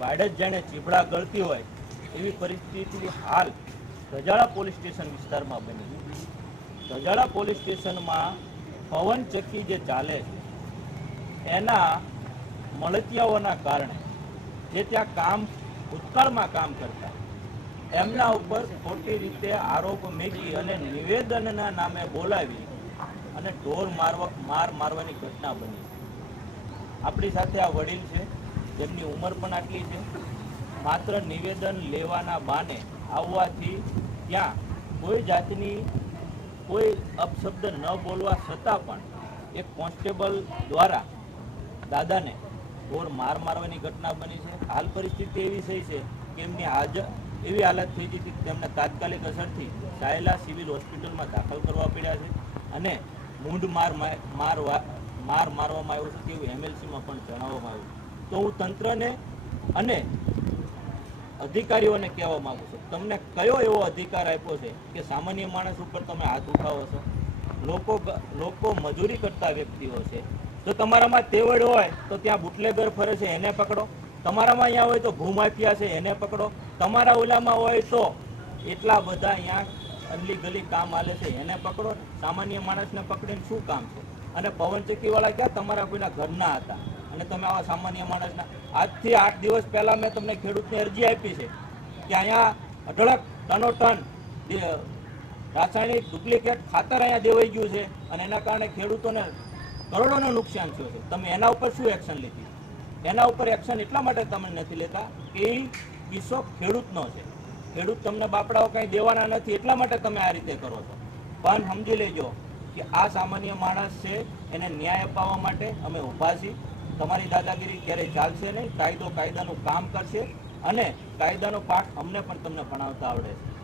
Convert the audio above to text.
વાડ જ જાણે ચીબડા ગળતી હોય એવી પરિસ્થિતિ હાલ ગજાળા પોલીસ સ્ટેશન વિસ્તારમાં બની. છે ગજાળા પોલીસ સ્ટેશનમાં પવન ચક્કી જે ચાલે છે, એના મળતિયાઓના કારણે જે ત્યાં કામ, ભૂતકાળમાં કામ કરતા, એમના ઉપર ખોટી રીતે આરોપ મેકી અને નિવેદનના નામે બોલાવી અને ઢોર મારવા, માર મારવાની ઘટના બની. આપણી સાથે આ વડીલ છે જેમની ઉંમર પણ આટલી છે. માત્ર નિવેદન લેવાના બાને આવવાથી ત્યાં કોઈ જાતની કોઈ અપશબ્દ ન બોલવા છતાં પણ એક કોન્સ્ટેબલ દ્વારા દાદાને ઘોર માર મારવાની ઘટના બની છે. હાલ પરિસ્થિતિ એવી થઈ છે કે એમની હાજર એવી હાલત થઈ હતી કે તેમને તાત્કાલિક અસરથી સાયલા સિવિલ હોસ્પિટલમાં દાખલ કરવા પડ્યા છે અને મૂંઢ માર માર માર મારવામાં આવ્યો છે તેવું એમએલસીમાં પણ જણાવવામાં આવ્યું તો હું તંત્રને અને અધિકારીઓને કહેવા માંગુ છું. તમને કયો એવો અધિકાર આપ્યો છે કે સામાન્ય માણસ ઉપર તમે હાથ ઉઠાવો છો? લોકો લોકો મજૂરી કરતા વ્યક્તિઓ છે. જો તમારામાં તેવડ હોય તો ત્યાં બુટલેગર ફરે છે, એને પકડો. તમારામાં અહીંયા હોય તો ભૂમાફિયા છે, એને પકડો. તમારા ઓલામાં હોય તો એટલા બધા અહીંયા અલ્લી ગલી કામ હાલે છે, એને પકડો. સામાન્ય માણસને પકડીને શું કામ છે? અને પવનચક્કીવાળા ક્યાં? તમારા કોઈના ઘરના હતા. અને તમે આવા સામાન્ય માણસના આજથી આઠ દિવસ પહેલાં મેં તમને ખેડૂતની અરજી આપી છે કે અહીંયા અઢળક ટનો ટન રાસાયણિક ડુપ્લિકેટ ખાતર અહીંયા દેવાઈ ગયું છે અને એના કારણે ખેડૂતોને કરોડોનું નુકસાન થયું છે. તમે એના ઉપર શું એક્શન લીધી? એના ઉપર એક્શન એટલા માટે તમે નથી લેતા કે એ કિસ્સો ખેડૂતનો છે. ખેડૂત તમને બાપડાઓ કંઈ દેવાના નથી એટલા માટે તમે આ રીતે કરો છો. પણ સમજી લેજો કે આ સામાન્ય માણસ છે, એને ન્યાય અપાવવા માટે અમે ઊભા છીએ. તમારી દાદાગીરી ક્યારેય ચાલશે નહીં. કાયદો કાયદાનું કામ કરશે અને કાયદાનો પાઠ અમને પણ તમને ભણાવતા આવડે છે.